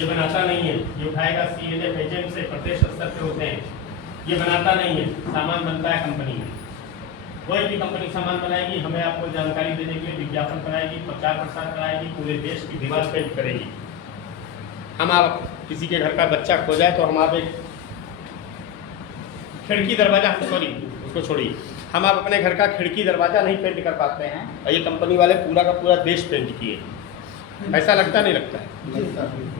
ये बनाता नहीं है, ये उठाएगा CNF एजेंट से, प्रदेश स्तर पे होते हैं, ये बनाता नहीं है, सामान बनता है कंपनी में। कोई भी कंपनी सामान बनाएगी, हमें आपको जानकारी देने के लिए विज्ञापन कराएगी, प्रचार प्रसार कराएगी, पूरे देश की दीवार पेंट करेगी। हम आप किसी के घर का बच्चा खो जाए तो हम आप एक खिड़की दरवाजा, सॉरी उसको छोड़िए, हम आप अपने घर का खिड़की दरवाजा नहीं पेंट कर पाते हैं, और ये कंपनी वाले पूरा का पूरा देश पेंट किए। ऐसा लगता नहीं लगता है?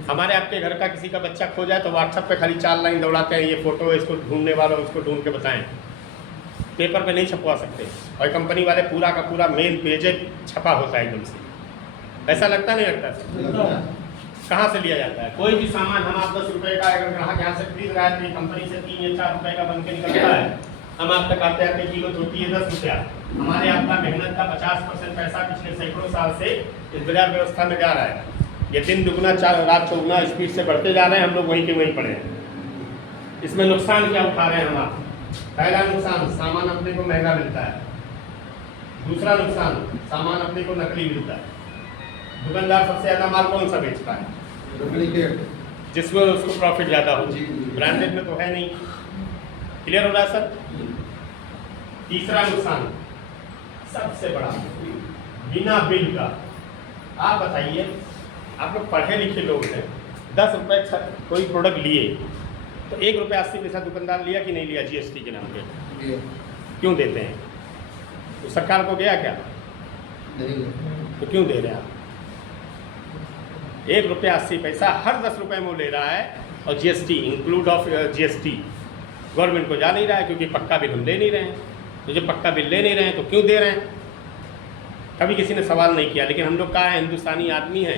हमारे आपके घर का किसी का बच्चा खो जाए तो व्हाट्सएप पे खाली 4 लाइन दौड़ाते हैं, ये फोटो है, इसको ढूंढने वालों उसको ढूंढ के बताएं। पेपर पे नहीं छपवा सकते, और कंपनी वाले पूरा का पूरा मेन पेज छपा होता है एकदम से। ऐसा लगता नहीं लगता? कहाँ से लिया जाता है? कोई भी सामान हम आप 10 रुपये का अगर ग्राहक यहाँ से खरीद रहा है तो कंपनी से 3 या 4 रुपये का बन के निकलता है, हम आप तक आते आते किलो होती है 10 रुपया। हमारे आपका मेहनत का 50% पैसा पिछले सैकड़ों साल से इस बाजार व्यवस्था में जा रहा है। ये दिन दुगुना रात चौगुना स्पीड से बढ़ते जा रहे हैं, हम लोग वहीं के वहीं पड़े हैं। इसमें नुकसान क्या उठा रहे हैं हम आप? पहला नुकसान, सामान अपने को महंगा मिलता है। दूसरा नुकसान, सामान अपने को नकली मिलता है। दुकानदार सबसे ज़्यादा माल कौन सा बेचता है? जिसमें उसको प्रॉफिट ज़्यादा हो। ब्रांडेड में तो है नहीं। क्लियर हो रहा है सर? तीसरा नुकसान सबसे बड़ा, बिना बिल का। आप बताइए, आप लोग पढ़े लिखे लोग हैं, 10 रुपये कोई प्रोडक्ट लिए तो 1 रुपया 80 पैसा दुकानदार लिया कि नहीं लिया? GST के नाम पे क्यों देते हैं? तो सरकार को गया क्या? नहीं। तो क्यों दे रहे हैं आप? 1 रुपया 80 पैसा हर 10 रुपये में वो ले रहा है, और GST include of GST government को जा नहीं रहा है, क्योंकि पक्का बिल हम ले नहीं रहे हैं। तो जब पक्का बिल ले नहीं रहे हैं तो क्यों दे रहे हैं? कभी किसी ने सवाल नहीं किया। लेकिन हम लोग का हिंदुस्तानी आदमी है,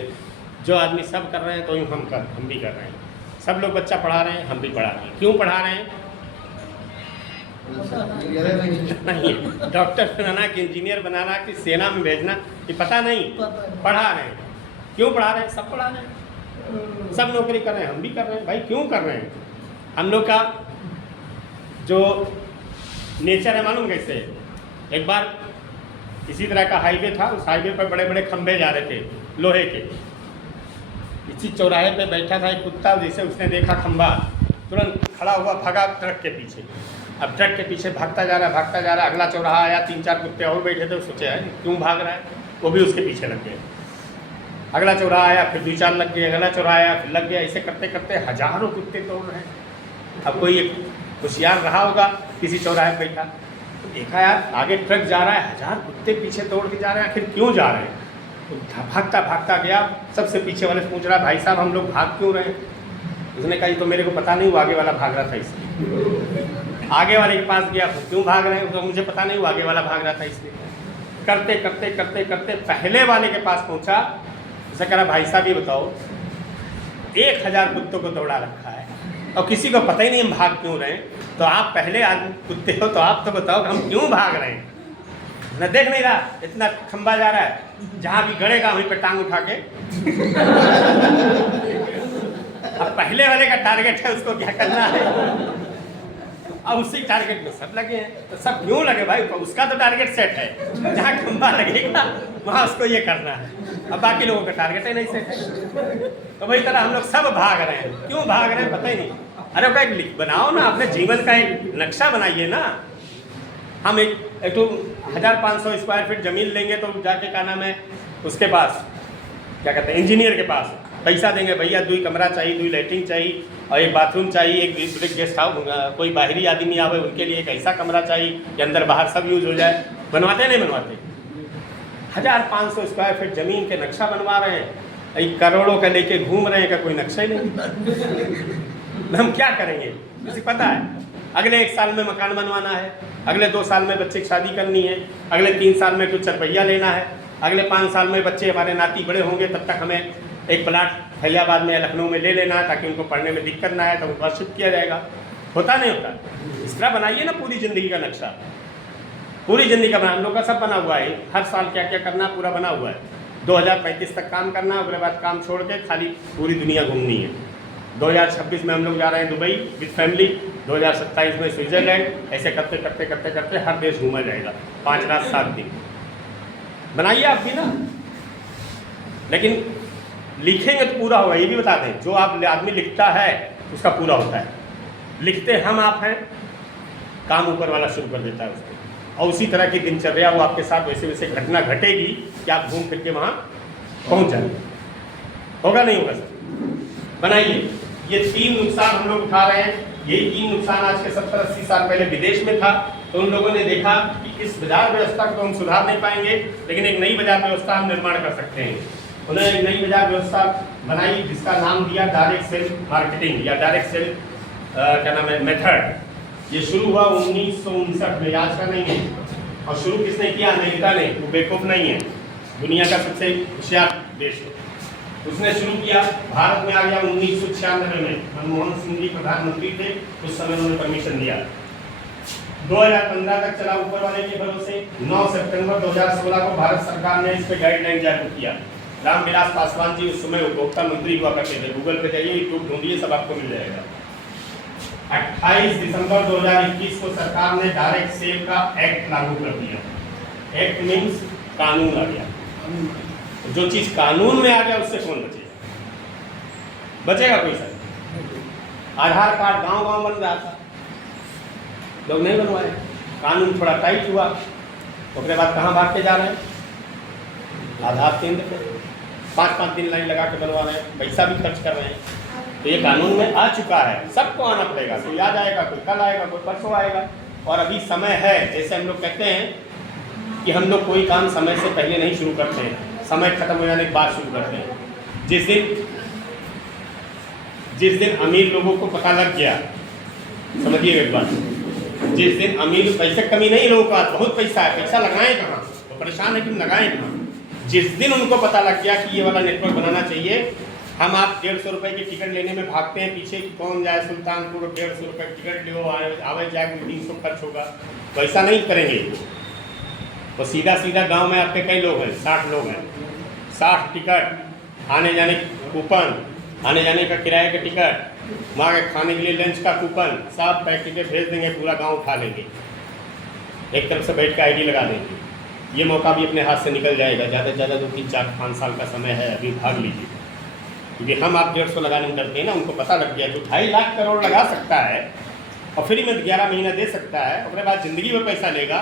जो आदमी सब कर रहे हैं तो यूँ हम भी कर रहे हैं। सब लोग बच्चा पढ़ा रहे हैं, हम भी पढ़ा रहे हैं। क्यों पढ़ा रहे हैं? नहीं, डॉक्टर बनाना कि इंजीनियर बनाना कि सेना में भेजना ये पता नहीं, पढ़ा रहे हैं। क्यों पढ़ा रहे हैं? सब पढ़ा रहे हैं, सब नौकरी कर रहे हैं, हम भी कर रहे हैं। भाई क्यों कर रहे हैं? हम लोग का जो नेचर है मालूम कैसे? एक बार इसी तरह का हाईवे था, उस हाईवे पर बड़े बड़े खंभे जा रहे थे लोहे के। इसी चौराहे पे बैठा था एक कुत्ता, जैसे उसने देखा खंभा, तुरंत खड़ा हुआ, भागा ट्रक के पीछे। अब ट्रक के पीछे भागता जा रहा है, अगला चौराहा आया, 3-4 कुत्ते और बैठे थे, सोचे है क्यों भाग रहा है, वो भी उसके पीछे लग गए। अगला चौराहा आया, फिर 2-4 लग गए, अगला चौराहा आया, फिर लग गया। ऐसे करते करते हजारों कुत्ते तोड़ रहे हैं। अब कोई एक होशियार रहा होगा, किसी चौराहे पर बैठा, तो देखा यार आगे ट्रक जा रहा है, 1000 कुत्ते पीछे तोड़ के जा रहे हैं, आखिर क्यों जा रहे हैं? तो भागता गया, सबसे पीछे वाले से पूछ रहा, भाई साहब हम लोग भाग क्यों रहे हैं? उसने कहा ये तो मेरे को पता नहीं, वो आगे वाला भाग रहा था इसलिए। आगे वाले के पास गया, क्यों भाग रहे हैं? तो मुझे पता नहीं, वो आगे वाला भाग रहा था इसलिए। करते पहले वाले के पास पहुंचा, उसे कह रहा भाई साहब ये बताओ, 1000 कुत्तों को दौड़ा रखा है और किसी को पता ही नहीं हम भाग क्यों रहे हैं, तो आप पहले आदमी कुत्ते हो, तो आप तो बताओ हम क्यों भाग रहे हैं? न देख नहीं रहा इतना खंबा जा रहा है, जहाँ भी गड़ेगा वहीं पे टांग उठा के। अब पहले वाले का टारगेट है, उसको क्या करना है, अब उसी टारगेट में सब लगे हैं। तो सब क्यों लगे भाई? उसका तो टारगेट सेट है, जहाँ खंबा लगेगा वहाँ उसको ये करना है। अब बाकी लोगों का टारगेट ही नहीं सेट है। तो वही तरह हम लोग सब भाग रहे हैं। क्यों भाग रहे हैं पता ही नहीं। अरे भाई एक बनाओ ना, अपने जीवन का एक नक्शा बनाइए ना। हम एक तो 1500 स्क्वायर फीट ज़मीन लेंगे तो जाके क्या नाम है उसके पास, क्या कहते हैं, इंजीनियर के पास पैसा देंगे, भैया 2 कमरा चाहिए, 2 लैट्रिन चाहिए और 1 बाथरूम चाहिए, एक गेस्ट हाउस, कोई बाहरी आदमी आवे उनके लिए एक ऐसा कमरा चाहिए कि अंदर बाहर सब यूज हो जाए। बनवाते नहीं बनवाते? 1500 स्क्वायर फीट ज़मीन के नक्शा बनवा रहे हैं, करोड़ों का लेके घूम रहे हैं, का कोई नक्शा ही नहीं। हम क्या करेंगे? किसी पता है? अगले 1 साल में मकान बनवाना है, अगले 2 साल में बच्चे की शादी करनी है, अगले 3 साल में कुछ चरपैया लेना है, अगले 5 साल में बच्चे हमारे नाती बड़े होंगे, तब तक हमें एक प्लाट फैजाबाद में या लखनऊ में ले लेना है ताकि उनको पढ़ने में दिक्कत ना आए, तो उनको शिफ्ट किया जाएगा। होता नहीं होता? इस तरह बनाइए ना पूरी ज़िंदगी का नक्शा। पूरी ज़िंदगी का बना, हम लोग का सब बना हुआ है, हर साल क्या क्या करना पूरा बना हुआ है। 2035 तक काम करना, उसके बाद काम छोड़ के खाली पूरी दुनिया घूमनी है। 2026 में हम लोग जा रहे हैं दुबई विद फैमिली, 2027 में स्विट्ज़रलैंड, ऐसे करते करते करते करते हर देश घूमा जाएगा 5 रात 7 दिन। बनाइए आप भी ना। लेकिन लिखेंगे तो पूरा होगा, ये भी बता दें, जो आप आदमी लिखता है उसका पूरा होता है। लिखते हम आप हैं, काम ऊपर वाला शुरू कर देता है उसको, और उसी तरह की दिनचर्या वो आपके साथ वैसे वैसे घटना घटेगी कि आप घूम फिर के वहाँ पहुँच जाएंगे। होगा नहीं होगा सर? बनाइए। ये 3 नुकसान हम लोग उठा रहे हैं। यही 3 नुकसान आज के 70-80 साल पहले विदेश में था, तो उन लोगों ने देखा कि इस बाजार व्यवस्था को तो हम सुधार नहीं पाएंगे, लेकिन एक नई बाजार व्यवस्था हम निर्माण कर सकते हैं। उन्होंने एक नई बाजार व्यवस्था बनाई जिसका नाम दिया डायरेक्ट सेल मार्केटिंग या डायरेक्ट सेल क्या नाम है, मेथड। ये शुरू हुआ 1959 में, आज का नहीं है। और शुरू किसने किया? अमेरिका ने। वो बेवकूफ़ नहीं है, दुनिया का सबसे होशियार देश है। उसने शुरू किया, भारत में आ गया 1996 में। मनमोहन सिंह जी प्रधानमंत्री थे, उस समय उन्होंने परमिशन दिया। 2015 तक चला ऊपर वाले के भरोसे। 9 सितंबर 2016 को भारत सरकार ने इस पर गाइडलाइन जारी किया। रामविलास पासवान जी उस समय उपभोक्ता मंत्री हुआ करते थे। गूगल पे जाइए, यूट्यूब ढूंढिए, सब आपको मिल जाएगा। 28 दिसंबर 2021 को सरकार ने डायरेक्ट सेल का एक्ट लागू कर दिया। एक्ट मीन्स कानून आ गया। जो चीज कानून में आ गया उससे कौन बचेगा? बचेगा कोई सर? आधार कार्ड गांव गांव बन रहा था, लोग नहीं बनवाए, कानून थोड़ा टाइट हुआ, उसके बाद कहाँ भाग के जा रहे हैं? आधार केंद्र पे 5-5 दिन लाइन लगा के बनवा रहे हैं, पैसा भी खर्च कर रहे हैं। तो ये कानून में आ चुका है, सबको आना पड़ेगा। कोई आज आएगा, कोई कल आएगा, कोई परसों आएगा। और अभी समय है, जैसे हम लोग कहते हैं कि हम लोग कोई काम समय से पहले नहीं शुरू करते हैं, समय खत्म हो जाने के बाद शुरू करते हैं। जिस दिन अमीर लोगों को पता लग गया, समझिए एक बात, जिस दिन अमीर, पैसे कमी नहीं लोगों के पास बहुत पैसा है, पैसा लगाएं कहाँ, तो परेशान है कि लगाएं कहाँ। जिस दिन उनको पता लग गया कि ये वाला नेटवर्क बनाना चाहिए, हम आप 150 रुपये की टिकट लेने में भागते हैं पीछे कि कौन जाए सुल्तानपुर, 150 रुपये की टिकट लो, आवे जाए 300 खर्च होगा, वैसा नहीं करेंगे। तो सीधा सीधा गांव में आपके कई लोग हैं, 60 लोग हैं, 60 टिकट, आने जाने कूपन, आने जाने का किराए का टिकट, वहाँ के खाने के लिए लंच का कूपन, सब पैकेटें भेज देंगे, पूरा गांव उठा लेंगे, एक तरफ से बैठ के आईडी लगा देंगे। ये मौका भी अपने हाथ से निकल जाएगा। ज़्यादा से ज़्यादा 2-3-4-5 साल का समय है, अभी भाग लीजिए। क्योंकि हम आप 150 लगाने में डरते हैं ना, उनको पता लग गया जो 2.5 लाख करोड़ लगा सकता है और फ्री में 11 महीना दे सकता है, उसके बाद ज़िंदगी में पैसा लेगा,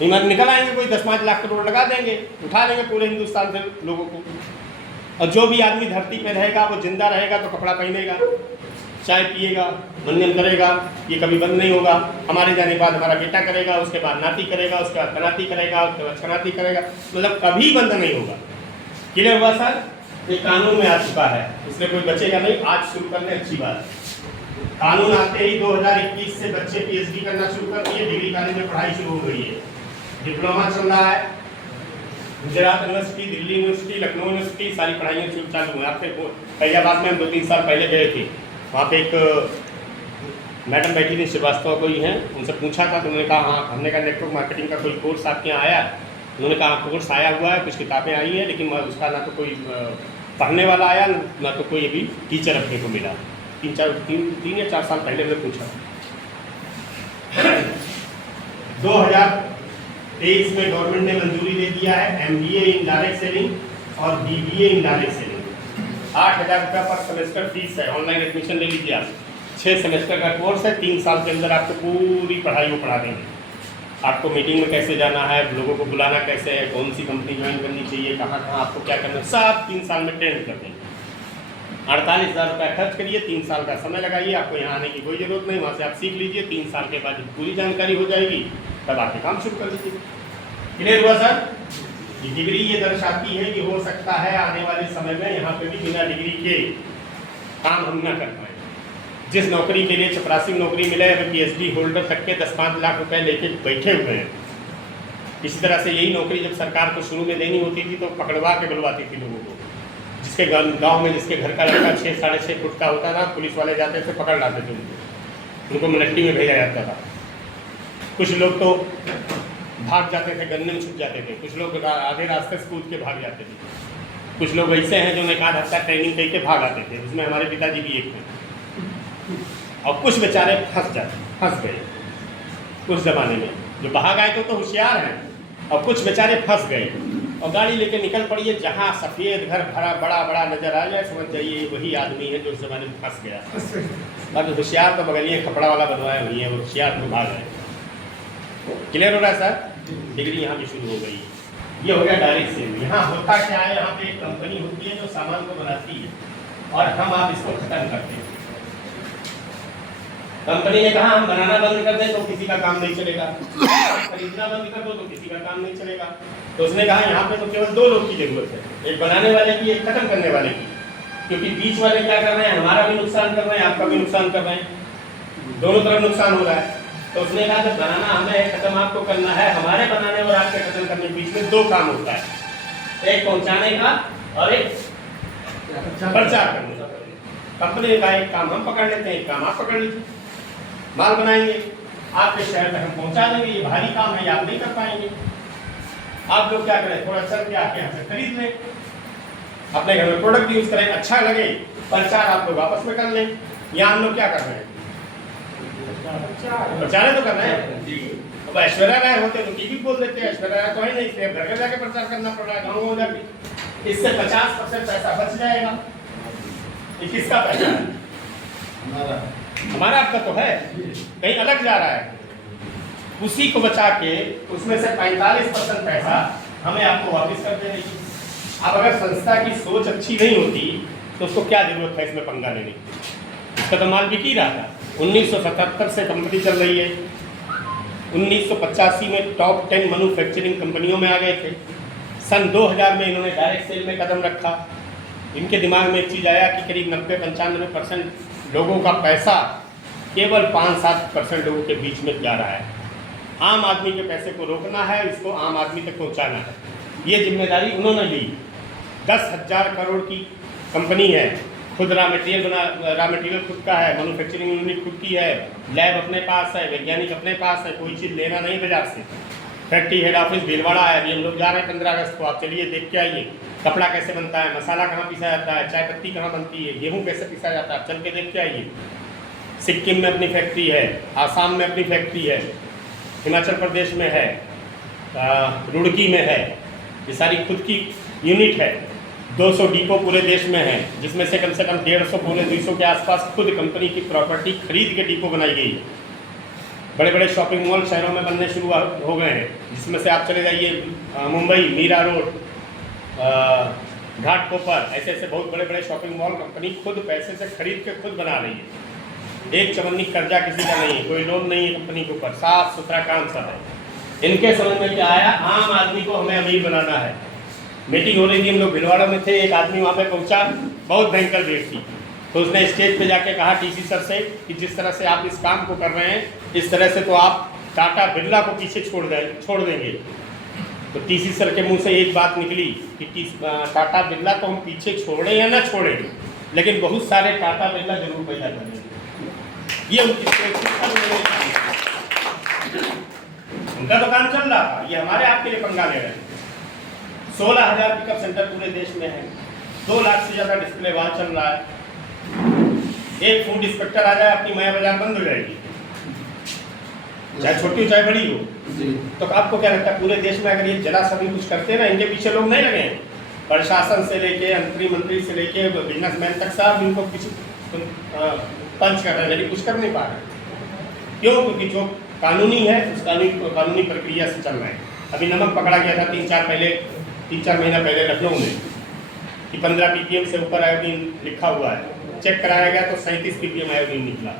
निकल आएंगे कोई 10-5 लाख करोड़ लगा देंगे, उठा लेंगे पूरे हिंदुस्तान से लोगों को। और जो भी आदमी धरती पे रहेगा वो जिंदा रहेगा तो कपड़ा पहनेगा, चाय पिएगा, मनन करेगा, ये कभी बंद नहीं होगा। हमारे जाने के बाद हमारा बेटा करेगा, उसके बाद नाती करेगा, उसके बाद कनाती करेगा, उसके बाद छनाती करेगा, मतलब कभी बंद नहीं होगा। क्लियर हुआ सर? ये कानून में आ चुका है, इसलिए कोई बचेगा नहीं। आज शुरू करने अच्छी बात है। कानून आते ही 2021 से बच्चे PhD करना शुरू कर दिए, डिग्री कॉलेज में पढ़ाई शुरू हो गई है, डिप्लोमा चल रहा है, Gujarat university, Delhi university, Lucknow university, सारी पढ़ाइयाँ चालू हुई। आपके फैजाबाद में हम 2-3 साल पहले गए थे, वहाँ पे एक मैडम बैठी थी, श्रीवास्तव कोई हैं, उनसे पूछा था तो उन्होंने कहा हाँ, हमने कहा नेटवर्क मार्केटिंग का कोई कोर्स आपके यहाँ आया? उन्होंने कहा कोर्स आया हुआ है, कुछ किताबें आई हैं, लेकिन उसका ना तो कोई पढ़ने वाला आया, ना तो कोई अभी टीचर अपने को मिला। 3 या 4 साल पहले मैंने पूछा। 2023 में गवर्नमेंट ने मंजूरी दे दिया है MBA इन डायरेक्ट सेलिंग और BBA इन डायरेक्ट सेलिंग। 8,000 रुपये पर सेमेस्टर फीस है, ऑनलाइन एडमिशन ले लीजिए आप। 6 सेमेस्टर का कोर्स है, 3 साल के अंदर आपको पूरी पढ़ाई वो पढ़ा देंगे। आपको मीटिंग में कैसे जाना है, लोगों को बुलाना कैसे है, कौन सी कंपनी ज्वाइन करनी चाहिए, कहाँ कहाँ आपको क्या करना है, सब 3 साल में ट्रेन कर देंगे। 48,000 रुपये खर्च करिए, 3 साल का समय लगाइए, आपको यहाँ आने की कोई ज़रूरत नहीं, वहाँ से आप सीख लीजिए। 3 साल के बाद जब पूरी जानकारी हो जाएगी तब आके काम शुरू कर लीजिए। क्लियर हुआ सर? ये डिग्री ये दर्शाती है कि हो सकता है आने वाले समय में यहाँ पे भी बिना डिग्री के काम हम ना कर पाए। जिस नौकरी के लिए चपरासी नौकरी मिले, अभी PhD होल्डर तक के 10-5 लाख रुपए लेके बैठे हुए हैं। इसी तरह से यही नौकरी जब सरकार को शुरू में देनी होती थी तो पकड़वा के बुलवाती थी लोगों को। जिसके गांव में जिसके घर का लड़का 6-6.5 फुट का होता था, पुलिस वाले जाते थे, पकड़ लाते थे उनको मिलिट्री में भेजा जाता था। कुछ लोग तो भाग जाते थे, गन्ने में छुप जाते थे, कुछ लोग आधे रास्ते से कूद के भाग जाते थे, कुछ लोग ऐसे हैं जो एक आध हफ्ता ट्रेनिंग करके भाग आते थे, उसमें हमारे पिताजी भी एक थे। और कुछ बेचारे फंस गए उस जमाने में, जो भाग आए तो होशियार हैं, और कुछ बेचारे फंस गए और गाड़ी लेके निकल पड़िए, जहाँ सफ़ेद घर भरा बड़ा बड़ा नजर आ जाए समझ जाइए वही आदमी है जो उस जमाने में फंस गया। बाकी होशियार तो बगलिए कपड़ा वाला बनवाए हुई है, वो होशियार तो भाग है। क्लियर हो रहा है सर? डिग्री यहाँ भी शुरू हो गई। ये हो गया डायरेक्ट सेल। यहाँ होता क्या है, यहाँ पे एक कंपनी होती है जो सामान को बनाती है और हम आप इसको खत्म करते हैं। कंपनी ने कहा हम बनाना बंद कर दें तो किसी का काम नहीं चलेगा, खरीदना बंद कर दो तो किसी का काम नहीं चलेगा। तो उसने कहा यहाँ पे तो केवल 2 लोग की जरूरत है, एक बनाने वाले की, एक खत्म करने वाले की। क्योंकि बीच वाले क्या कर रहे हैं, हमारा भी नुकसान कर रहे हैं, आपका भी नुकसान कर रहे हैं, दोनों तरफ नुकसान हो रहा है। तो उसने कहा जब बनाना हमें, खत्म आपको करना है, हमारे बनाने और आपके खत्म करने के बीच में 2 काम होता है, एक पहुंचाने का और एक प्रचार करने का। कंपनी का एक काम हम पकड़ लेते हैं, एक काम आप पकड़ लीजिए, माल बनाएंगे आपके शहर तक हम पहुंचा देंगे। ये भारी काम है, आप नहीं कर पाएंगे। आप लोग क्या करें, थोड़ा चल के आके हमसे खरीद लें, अपने घर में प्रोडक्ट यूज करें, अच्छा लगे, प्रचार आप लोग आपस में कर लें। यहाँ हम लोग क्या कर रहे हैं, प्रचार तो कर रहे हैं। अब ऐश्वर्या राय होते तो टीवी बोल देते हैं, ऐश्वर्या राय तो है नहीं, इसलिए घर घर जाके प्रचार करना पड़ रहा है, गाँव में जाके। इससे 50% पैसा बच जाएगा। ये किसका पैसा है? हमारा आपका तो है, कहीं अलग जा रहा है। उसी को बचा के उसमें से 45% पैसा हमें आपको वापस कर देने की। अब अगर संस्था की सोच अच्छी नहीं होती तो उसको क्या जरूरत है इसमें पंगा लेने की? इसका तो माल बिक ही रहा था। 1977 से कंपनी चल रही है। 1985 में टॉप 10 मैन्युफैक्चरिंग कंपनियों में आ गए थे। सन 2000 में इन्होंने डायरेक्ट सेल में कदम रखा। इनके दिमाग में एक चीज़ आया कि करीब 90-95% लोगों का पैसा केवल 5-7% लोगों के बीच में जा रहा है। आम आदमी के पैसे को रोकना है, इसको आम आदमी तक पहुंचाना है। ये जिम्मेदारी उन्होंने ली। 10,000 करोड़ की कंपनी है, खुद रॉ मटेरियल खुद का है, मैन्युफैक्चरिंग यूनिट खुद की है, लैब अपने पास है, वैज्ञानिक अपने पास है, कोई चीज़ लेना नहीं बाजार से। फैक्ट्री हेड ऑफिस भीलवाड़ा है। अभी हम लोग जा रहे हैं 15 अगस्त को, आप चलिए देख के आइए कपड़ा कैसे बनता है, मसाला कहाँ पीसा जाता है, चाय पत्ती कहाँ बनती है, गेहूँ कैसे पीसा जाता है, आप चल के देख के आइए। सिक्किम में अपनी फैक्ट्री है, आसाम में अपनी फैक्ट्री है, हिमाचल प्रदेश में है, रुड़की में है। ये सारी खुद की यूनिट है। 200 डिपो पूरे देश में है, जिसमें से कम 150 पौने 200 के आसपास खुद कंपनी की प्रॉपर्टी खरीद के डिपो बनाई गई है। बड़े बड़े शॉपिंग मॉल शहरों में बनने शुरू हो गए हैं, जिसमें से आप चले जाइए मुंबई मीरा रोड, घाटकोपर, ऐसे ऐसे बहुत बड़े बड़े शॉपिंग मॉल कंपनी खुद पैसे से खरीद के खुद बना रही है। एक चवन्नी कर्जा किसी का नहीं है, कोई लोन नहीं है कंपनी के ऊपर, साफ सुथरा काम सब है। इनके समझ में क्या आया, आम आदमी को हमें अमीर बनाना है। मीटिंग हो रही थी, हम लोग भिलवाड़ा में थे, एक आदमी वहाँ पे पहुँचा, बहुत भयंकर भीड़ थी। तो उसने स्टेज पे जाके कहा टीसी सर से कि जिस तरह से आप इस काम को कर रहे हैं, इस तरह से तो आप टाटा बिरला को पीछे छोड़ देंगे। तो टीसी सर के मुंह से एक बात निकली कि टाटा बिरला को हम पीछे छोड़ें या ना छोड़ें, लेकिन बहुत सारे टाटा बिरला जरूर पैदा करेंगे। ये उनका तो काम चल रहा था, ये हमारे आपके लिए पंगा ले रहे हैं। 16,000 पिकअप सेंटर पूरे देश में है, 2 लाख से ज़्यादा डिस्प्ले वहाँ चल रहा है। एक फूड इंस्पेक्टर आ जाए, अपनी माया बाजार बंद हो जाएगी, चाहे छोटी हो चाहे बड़ी हो। तो आपको क्या लगता है, पूरे देश में अगर ये जरा सा भी कुछ करते हैं ना, इनके पीछे लोग नहीं लगे हैं। प्रशासन से लेके मंत्री से लेके बिजनेसमैन तक सब इनको कुछ पंच कर रहे हैं, लेकिन कुछ कर नहीं पा रहे। क्यों? क्योंकि जो कानूनी है उस कानूनी प्रक्रिया से चल रहे हैं। अभी नमक पकड़ा गया था 3-4 महीना पहले लखनऊ में कि 15 ppm से ऊपर आयोडीन लिखा हुआ है। चेक कराया गया तो 37 ppm आयोडीन निकला।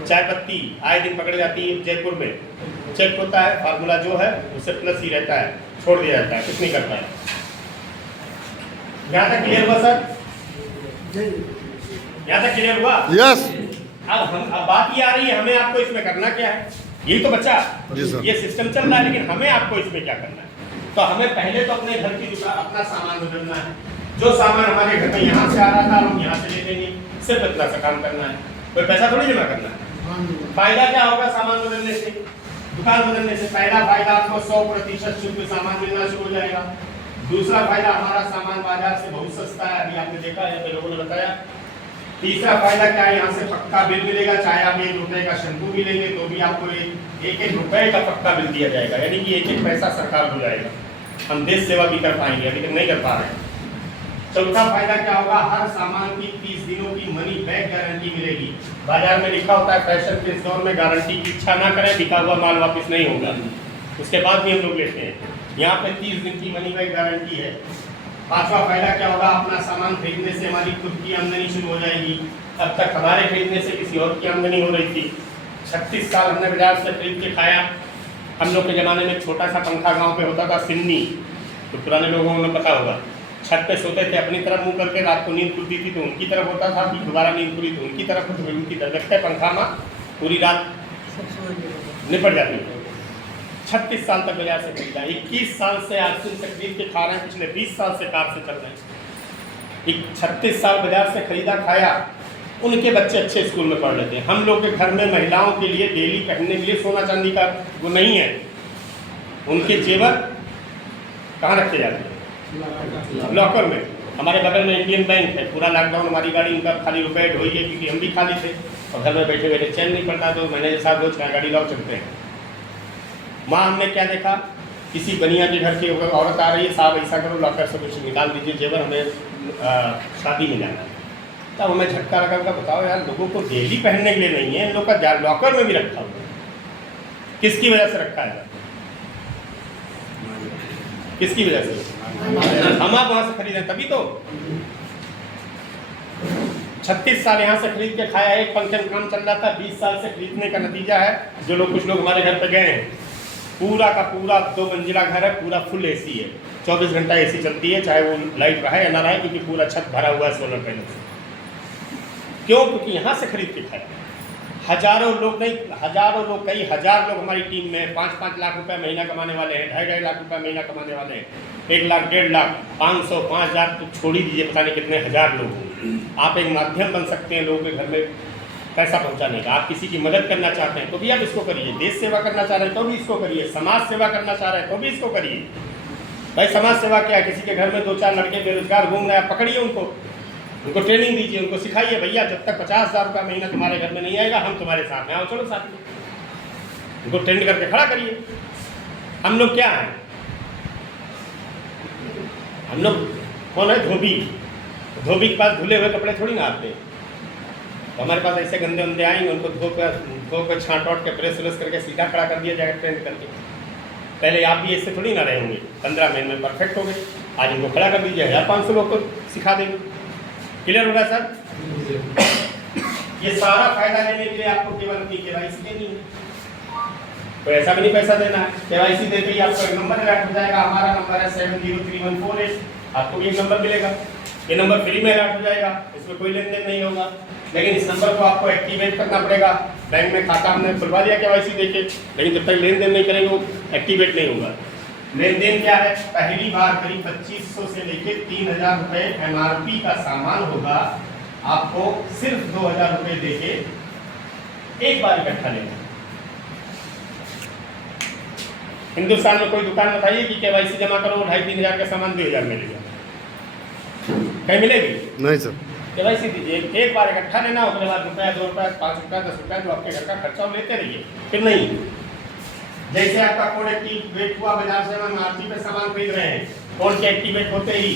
चाय पत्ती आए दिन पकड़ जाती है जयपुर में, चेक होता है, फार्मूला जो है उससे प्लस ही रहता है, छोड़ दिया जाता है, कुछ नहीं करता है। यहाँ तक क्लियर हुआ सर? यहाँ तक क्लियर हुआ? यस। अब बात ये आ रही है, हमें आपको इसमें करना क्या है? यही तो बच्चा, ये सिस्टम चल रहा है, लेकिन हमें आपको इसमें क्या करना है? तो हमें पहले तो अपने घर की दुकान, अपना सामान बदलना है। जो सामान हमारे घर में यहाँ से आ रहा था हम यहाँ से ले लेंगे, सिर्फ इतना सा काम करना है, कोई पैसा थोड़ी जमा करना है। फायदा क्या होगा सामान बदलने से, दुकान बदलने से? पहला फायदा आपको 100% शुल्क सामान मिलना शुरू हो जाएगा। दूसरा फायदा, हमारा सामान बाजार से बहुत सस्ता है, अभी आपने देखा है, लोगों ने बताया। तीसरा फायदा क्या है, यहाँ से पक्का बिल मिलेगा, चाहे आप 1 रुपए का शैम्पू भी लेंगे तो भी आपको 1-1 रुपए का पक्का बिल दिया जाएगा, यानी कि 1-1 पैसा सरकार हो जाएगा। हम देश सेवा भी कर पाएंगे, अभी तक नहीं कर पा रहे हैं। चौथा फायदा क्या होगा, हर सामान की 30 दिनों की मनी बैक गारंटी मिलेगी। बाजार में लिखा होता है फैशन के इस दौर में गारंटी की इच्छा ना करें, बिका हुआ माल वापस नहीं होगा, उसके बाद भी हम लोग लेते हैं। यहाँ पे 30 दिन की मनी बैक गारंटी है। पांचवा फायदा क्या होगा, अपना सामान खरीदने से हमारी खुद की आमदनी शुरू हो जाएगी। अब तक हमारे खरीदने से किसी और की आमदनी हो रही थी। 36 साल हमने बाजार से खरीद के खाया। हम लोग के ज़माने में छोटा सा पंखा गांव पे होता था, सिन्नी, तो पुराने लोगों को पता होगा। छत पे सोते थे, अपनी तरफ मुंह करके, रात को नींद खुलती थी तो उनकी तरफ होता था, फिर दोबारा नींद खुली तो उनकी तरफ, तो उनकी तरफ रखते पंखा में पूरी रात निपट जाती थी। 36 साल तक बाजार से खरीदा। 21 साल से आरसीएम से खरीद के खा रहे हैं, पिछले 20 साल से कार से चल रहे हैं। 36 साल बाजार से खरीदा खाया, उनके बच्चे अच्छे स्कूल में पढ़ लेते हैं। हम लोग के घर में महिलाओं के लिए डेली पहनने के लिए सोना चांदी का वो नहीं है, उनके जेवर कहाँ रखे जाते हैं? लॉकर में। हमारे बगल में इंडियन बैंक है, पूरा लॉकडाउन हमारी गाड़ी उनका खाली रुपए ढोई है, क्योंकि हम भी खाली थे और घर में बैठे बैठे चैन नहीं पड़ता, तो मैंने साहब रोज गाड़ी लॉक चलते हैं। माँ हमने क्या देखा, किसी बनिया के घर की औरत आ रही है, साहब ऐसा करो लॉकर से कुछ निकाल दीजिए जेवर, हमें शादी में जाना है। तब हमें झटका लगा का, बताओ यार, लोगों को डेली पहनने के लिए नहीं है, इन लोग का लॉकर में भी रखा हुआ है। किसकी वजह से रखा है? किसकी वजह से? हम आप वहां से खरीदें तभी तो। 36 साल यहाँ से खरीद के खाया, एक फंक्शन काम चल रहा था, 20 साल से खरीदने का नतीजा है। जो लोग, कुछ लोग हमारे घर पे गए हैं, पूरा का पूरा 2 मंजिला घर है, पूरा फुल एसी है, 24 घंटा एसी चलती है, चाहे वो लाइट रहे या ना रहे, क्योंकि पूरा छत भरा हुआ है सोलर पैनल से। क्यों? क्योंकि यहाँ से खरीद के खाए। हजारों लोग नहीं, हजारों लोग, कई हजार लोग हमारी टीम में 5-5 लाख रुपए महीना कमाने वाले हैं, 2.5 लाख रुपए महीना कमाने वाले हैं, 1 लाख, 1.5 लाख, 500, 5,000 तो छोड़ ही दीजिए, पता नहीं कितने हजार लोग होंगे। आप एक माध्यम बन सकते हैं लोगों के घर में पैसा पहुंचाने का। आप किसी की मदद करना चाहते हैं तो भी आप इसको करिए, देश सेवा करना चाह रहे हैं तो भी इसको करिए, समाज सेवा करना चाह रहे हैं तो भी इसको करिए। भाई समाज सेवा क्या है? किसी के घर में 2-4 लड़के बेरोजगार घूम रहे हैं, आप पकड़िए उनको ट्रेनिंग दीजिए, उनको सिखाइए, भैया जब तक 50,000 रुपया महीना तुम्हारे घर में नहीं आएगा, हम तुम्हारे साथ में आओ, चलो साथ में। उनको ट्रेंड करके खड़ा करिए। हम लोग क्या हैं? हम लोग कौन है? धोबी। धोबी के पास धुले हुए कपड़े थोड़ी ना आते हैं, तो हमारे पास ऐसे गंदे गंदे आएंगे, उनको धो कर छाँट वाट के प्रेस व्रेस करके सीधा खड़ा कर दिया जाएगा ट्रेंड करके। पहले आप भी ऐसे थोड़ी ना रहे होंगे, 15 महीने में परफेक्ट हो गए, आज इनको खड़ा कर दीजिए, 1,500 लोग को सिखा देंगे। क्लियर होगा सर? ये सारा फायदा लेने के लिए आपको केवल अपनी केवाईसी देनी है, तो ऐसा भी नहीं पैसा देना है। केवाईसी देते ही आपको एक नंबर ऐड हो जाएगा, हमारा नंबर है 703148, आपको एक नंबर मिलेगा। ये नंबर फ्री में ऐड हो जाएगा, इसमें कोई लेन देन नहीं होगा, लेकिन इस नंबर को आपको एक्टिवेट करना पड़ेगा। बैंक में खाता हमने खुलवा दिया केवाईसी देके, लेकिन जब तक लेन देन नहीं करेंगे वो एक्टिवेट नहीं होगा। लेन देन क्या है? पहली बार करीब 2500 से लेके 3,000 रुपए MRP का सामान होगा, आपको सिर्फ 2,000 रुपए देके एक बार इकट्ठा लेना। हिंदुस्तान में कोई दुकान बताइए कि केवाईसी जमा करो 2,500-3 हज़ार का सामान 2,000 मिलेगा? कहीं मिलेगी? नहीं सर। केवाईसी दीजिए, एक बार इकट्ठा लेना, उसके बाद ₹1, ₹2, ₹5, ₹10 जो आपके घर का खर्चा लेते रहिए, फिर नहीं। जैसे आपका कोड एक्टिवेट हुआ, बाजार से हम MRP पे सामान खरीद रहे हैं, कोड के एक्टिवेट होते ही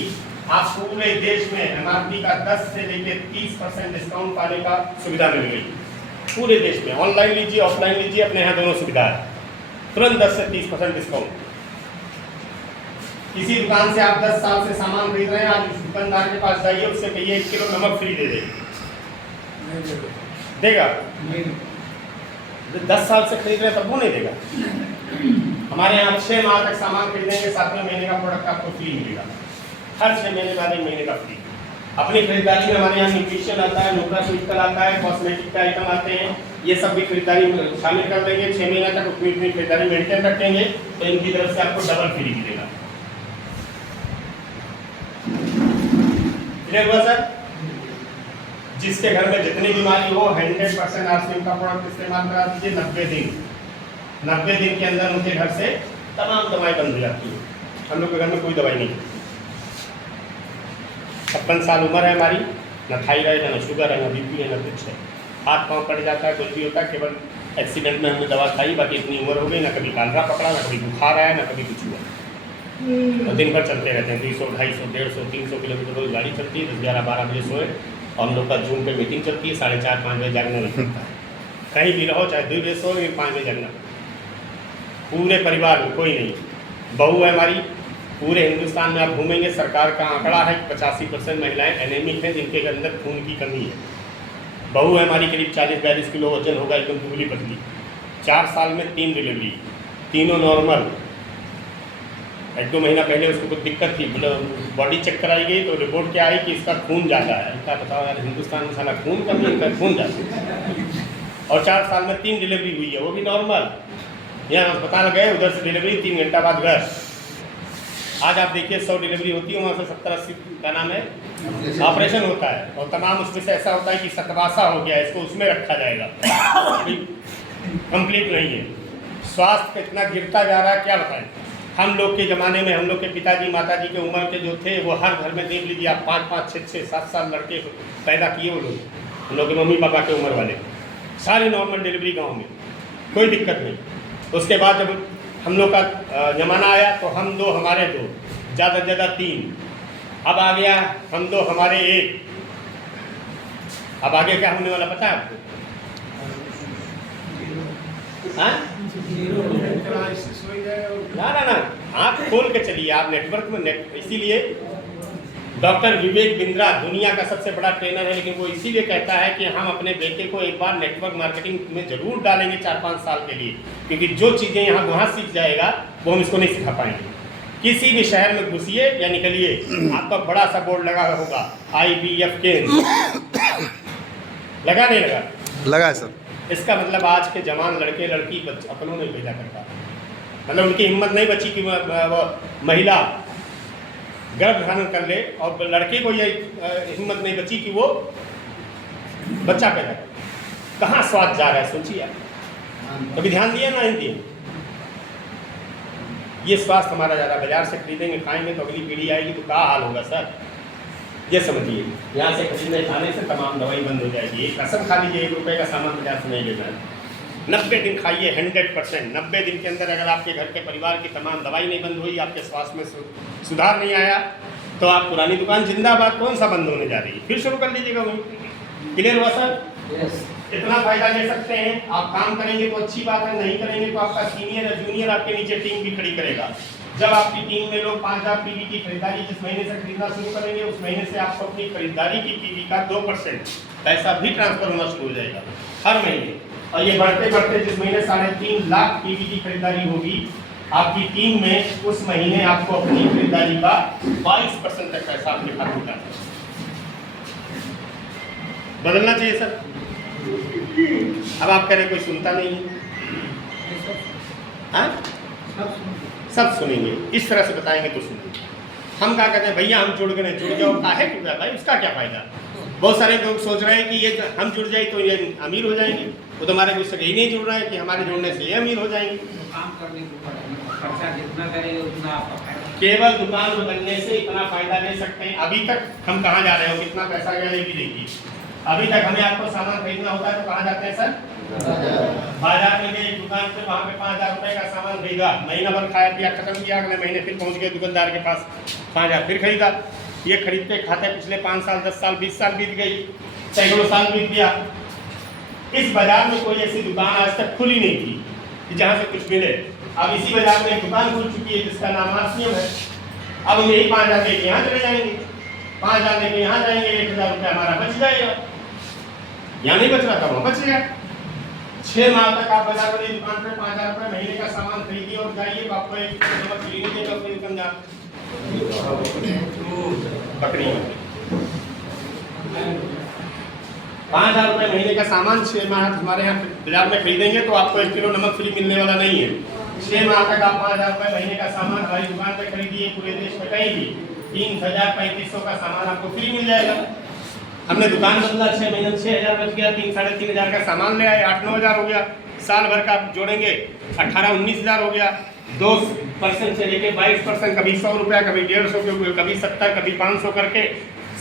आप पूरे देश में MRP का 10 से लेकर 30% डिस्काउंट पाने का सुविधा मिल गई। पूरे देश में ऑनलाइन लीजिए, ऑफलाइन लीजिए, अपने यहाँ दोनों सुविधा है, तुरंत 10 से 30% डिस्काउंट। किसी दुकान से आप 10 साल से सामान खरीद रहे हैं, आज उस दुकानदार के पास जाइए, उससे कहिए 1 किलो नमक फ्री दे देगा? 10 साल से खरीद रहे हैं तब वो नहीं देगा। हमारे यहाँ 6 माह तक सामान खरीदेंगे, 7वें महीने का प्रोडक्ट आपको फ्री मिलेगा, हर 6 महीने बाद 1 महीने का फ्री। अपनी खरीदारी में हमारे यहाँ न्यूट्रिशन आता है, न्यूट्रास्यूटिकल आता है, कॉस्मेटिक के आइटम आते हैं, ये सब भी खरीदारी में शामिल कर देंगे। 6 महीने तक अपनी खरीदारी मेंटेन रखेंगे तो इनकी तरफ से आपको डबल फ्री मिलेगा। क्लियर हुआ सर? जिसके घर में जितनी बीमारी हो 100% आरसीएम का प्रोडक्ट इस्तेमाल करा दीजिए। 90 दिन के अंदर उनके घर से तमाम दवाई बंद हो जाती है। हम लोग के घर में कोई दवाई नहीं, 56 साल उम्र है हमारी, न थायराइड है, न शुगर है, न बीपी है, न कुछ है। हाथ पाँव कट जाता है, कुछ भी होता है, केवल एक्सीडेंट में हमने दवा खाई, बाकी इतनी उम्र हो गई, ना कभी कालरा पकड़ा, ना कभी बुखार आया, ना कभी कुछ हुआ। और दिन भर चलते रहते हैं, 200, 250, 150, 300 किलोमीटर रोज गाड़ी चलती है। 10, 11, 12 बजे सोए और हम लोग का जूम पे मीटिंग चलती है, 4:30, 5 बजे जागना नहीं पड़ता है। कहीं भी रहो, चाहे 2 बजे सो, लेकिन 5 बजे जागना। पूरे परिवार में कोई नहीं, बहू है हमारी। पूरे हिंदुस्तान में आप घूमेंगे, सरकार का आंकड़ा है कि 85% महिलाएं एनीमिक हैं, जिनके अंदर खून की कमी है। बहू है हमारी, करीब 40-42 किलो वजन होगा, एकदम दुबली पतली। 4 साल में 3 डिलीवरी, तीनों नॉर्मल। 1-2 महीना पहले उसको कुछ दिक्कत थी, मतलब बॉडी चेक कराई गई तो रिपोर्ट क्या आई कि इसका खून ज़्यादा है। इनका बताओ यार, हिंदुस्तान में साला खून कम है, इनका खून ज़्यादा है। और 4 साल में 3 डिलीवरी हुई है, वो भी नॉर्मल। यहाँ अस्पताल गए, उधर से डिलीवरी, 3 घंटा बाद घर। आज आप देखिए 100 डिलीवरी होती है, वहाँ से 70-80 का नाम है ऑपरेशन होता है। और तमाम उसमें से ऐसा होता है कि सतवासा हो गया, इसको उसमें रखा जाएगा, अभी कंप्लीट नहीं है। स्वास्थ्य कितना गिरता जा रहा है क्या बताएं। हम लोग के ज़माने में, हम लोग के पिताजी माताजी के उम्र के जो थे, वो हर घर में देख लीजिए आप 5-5, 6-6, 7 साल लड़के पैदा किए वो लोग, हम लोग के मम्मी पापा के उम्र वाले, सारे नॉर्मल डिलीवरी गाँव में, कोई दिक्कत नहीं। उसके बाद जब हम लोग का ज़माना आया तो हम 2 हमारे 2, ज़्यादा से ज़्यादा 3, अब आ गया हम 2 हमारे 1। अब आगे क्या होने वाला पता है आपको? हाँ? ना, आँख खोल के चलिए आप, नेटवर्क में इसीलिए डॉक्टर विवेक बिंद्रा दुनिया का सबसे बड़ा ट्रेनर है, लेकिन वो इसीलिए कहता है कि हम अपने बेटे को एक बार नेटवर्क मार्केटिंग में जरूर डालेंगे 4-5 साल के लिए, क्योंकि जो चीज़ें यहाँ वहाँ सीख जाएगा वो हम इसको नहीं सिखा पाएंगे। किसी भी शहर में घुसिए या निकलिए, आपका बड़ा सा बोर्ड लगा होगा IVF केंद्र, लगा नहीं लगा? लगा है सर। इसका मतलब आज के जवान लड़के लड़की अपनों में पैदा करता है, मतलब उनकी हिम्मत नहीं बची कि वो महिला गर्भ धारण कर ले, और लड़के को ये हिम्मत नहीं बची कि वो बच्चा पैदा करे। कहाँ स्वाद जा रहा है सोचिए आप, कभी ध्यान दिए ना नहीं दिए? ये स्वास्थ्य हमारा ज़्यादा, बाजार से खरीदेंगे खाएंगे तो अगली पीढ़ी आएगी तो क्या हाल होगा सर, ये समझिए। यहाँ से खरीदने खाने से तमाम दवाई बंद हो जाएगी। एक कसम खा लीजिए, 1 रुपये का सामान बाजार से नहीं लेना है। 90 दिन खाइए, 100%। 90 दिन के अंदर अगर आपके घर के परिवार की तमाम दवाई नहीं बंद हुई, आपके स्वास्थ्य में सुधार नहीं आया, तो आप पुरानी दुकान जिंदाबाद कौन सा बंद होने जा रही है, फिर शुरू कर लीजिएगा वहीं। क्लियर हुआ सर? इतना फायदा ले सकते हैं। आप काम करेंगे तो अच्छी बात है, नहीं करेंगे तो आपका सीनियर या जूनियर आपके नीचे टीम भी खड़ी करेगा। जब आपकी टीम में लोग 5000 पीवी की खरीदारी जिस महीने से खरीदना शुरू करेंगे, उस महीने से आपको अपनी खरीदारी की पीवी का 2% पैसा भी ट्रांसफर होना शुरू हो जाएगा हर महीने। और ये बढ़ते बढ़ते जिस महीने 3.5 लाख पीवी की खरीदारी होगी, आपकी टीम में उस महीने आपको अपनी खरीदारी का 22% तक पैसा आपके खाते में जाता है। बदलना चाहिए सर। अब आप कह रहे कोई सुनता नहीं है, हाँ? सब सुनेंगे, इस तरह से बताएंगे तो सुनेंगे। हम क्या कहते हैं, भैया हम जुड़ गए, जुड़ जाओ, काहे जुड़ जाए भाई, उसका क्या फायदा? बहुत सारे लोग सोच रहे हैं कि ये हम जुड़ जाए तो ये अमीर हो जाएंगे, वो तो हमारे कुछ सके ही नहीं जुड़ रहे हैं कि हमारे जुड़ने से ये अमीर हो जाएंगे। काम करने को खर्चा जितना करेंगे उतना आपका फायदा। केवल दुकान बदलने से इतना फायदा ले सकते हैं। अभी तक हम कहाँ जा रहे हो, कितना पैसा गया ये भी देखिए। अभी तक हमें आपको सामान खरीदना होता है तो कहाँ जाते हैं सर? बाजार में गए, एक दुकान पे, वहाँ पे 5000 रुपये का सामान खरीदा, महीना भर खाया पिया खत्म किया, अगले महीने फिर पहुँच गए दुकानदार के पास, 5000 फिर खरीदा। ये खरीदते खाते पिछले 5 साल, 10 साल, 20 साल बीत गई, सैकड़ों साल बीत गया। इस बाजार में कोई ऐसी दुकान आज तक खुली नहीं थी कि जहाँ से कुछ मिले। अब इसी बाजार में एक दुकान खुल चुकी है जिसका नाम RCM है। अब हम यही 5000 लेके यहाँ चले जाएंगे, 5000 लेके यहाँ जाएंगे, 1000 रुपये हमारा बच जाएगा। यहाँ नहीं बच रहा था, वहाँ बच गया। 6 माह तक आप बाजार वाली दुकान पे 5000 रुपये महीने का सामान खरीदिए और जाइए, आपको एक नमक फ्री देगा अपनी दुकानदार। बकरी 5000 रुपये महीने का सामान 6 माह हमारे यहाँ बाजार में खरीदेंगे तो आपको 1 किलो नमक फ्री मिलने वाला नहीं है। 6 माह तक आप 5000 रुपये महीने का सामान हमारी दुकान पे खरीदिए, पूरे देश में कहीं भी 3000-3500 का सामान आपको फ्री मिल जाएगा। हमने दुकान बदला, 6 महीने में 6000 बच गया, 3-3.5 का सामान ले आए, 8-9 हो गया। साल भर का आप जोड़ेंगे 18-19 हो गया। 2% से लेके 22%, कभी 100 रुपया, कभी 150, कभी 70, कभी 500 करके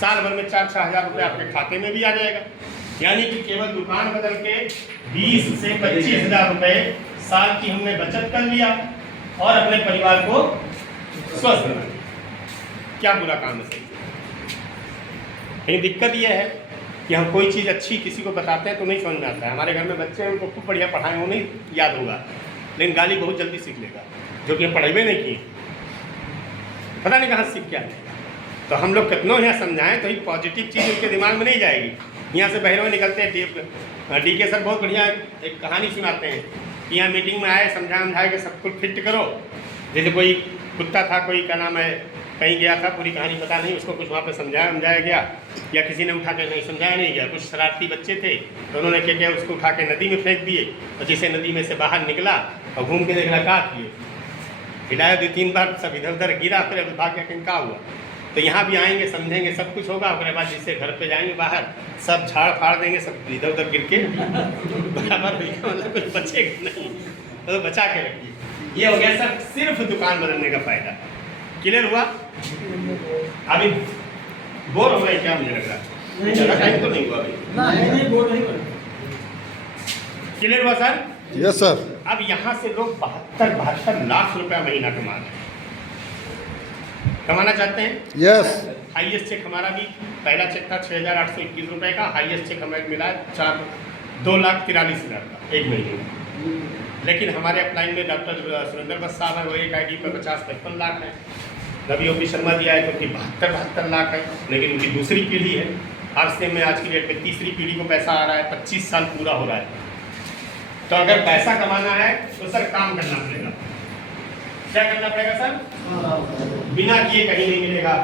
साल भर में 4-6 हज़ार रुपये आपके खाते में भी आ जाएगा। यानी कि केवल दुकान बदल के 20 से 25 हज़ार रुपये साल की हमने बचत कर लिया और अपने परिवार को स्वस्थ बनाने, क्या बुरा काम है सही। लेकिन दिक्कत यह है कि हम कोई चीज़ अच्छी किसी को बताते हैं तो नहीं समझ में आता है। हमारे घर में बच्चे हैं, उनको खूब बढ़िया पढ़ाएं, वो नहीं याद होगा, लेकिन गाली बहुत जल्दी सीख लेगा, जो कि हम पढ़ेबे नहीं किए, पता नहीं कहाँ सीख क्या लेगा। तो हम लोग कितनों यहाँ समझाएं तो ही पॉजिटिव चीज़ उनके दिमाग में नहीं जाएगी। यहाँ से बहरों निकलते हैं, डी के सर बहुत बढ़िया एक कहानी सुनाते हैं कि यहाँ मीटिंग में आए, समझाए कि सब कुछ फिट करो। जैसे कोई कुत्ता था, कोई क्या नाम है, कहीं गया था, पूरी कहानी पता नहीं, उसको कुछ वहाँ पे समझाया गया, या किसी ने उठा के नहीं समझाया नहीं गया, कुछ शरारती बच्चे थे तो उन्होंने क्या किया, उसको उठा के नदी में फेंक दिए, और जैसे नदी में से बाहर निकला और घूम के देखा का किए, हिलाया 2-3 बार, सब इधर उधर गिरा, फिर भाग के क्या हुआ। तो यहाँ भी आएंगे, समझेंगे, सब कुछ होगा, उसके बाद जिससे घर पे जाएंगे बाहर सब झाड़ फाड़ देंगे, सब इधर उधर गिर के बराबर मतलब कुछ बचेगा नहीं, तो बचा के रखिए। ये हो गया सर सिर्फ दुकान बदलने का फायदा। क्लियर हुआ? अभी बोर हो रहा है क्या? मुझे लग रहा है ज़्यादा टाइम तो नहीं हुआ अभी। क्लियर हुआ सर? Yes sir. अब यहाँ से लोग 72 लाख रुपया महीना कमा रहे हैं, कमाना चाहते हैं। यस। हाईएस्ट चेक हमारा भी पहला चेक था 6,821 रुपये का, हाईएस्ट चेक हमें मिला 2,43,000 का एक महीने में। लेकिन हमारे अपलाइन में डॉक्टर सुरेंद्र बस साहब है, वो एक आईडी पर 50-55 लाख है। रवि ओपी शर्मा जी आए तो उनकी 72 लाख है, लेकिन उनकी दूसरी पीढ़ी है। RCM में आज की डेट में तीसरी पीढ़ी को पैसा आ रहा है, 25 साल पूरा हो रहा है। तो अगर पैसा कमाना है तो सर काम करना पड़ेगा। क्या करना पड़ेगा सर? बिना किए कहीं नहीं मिलेगा।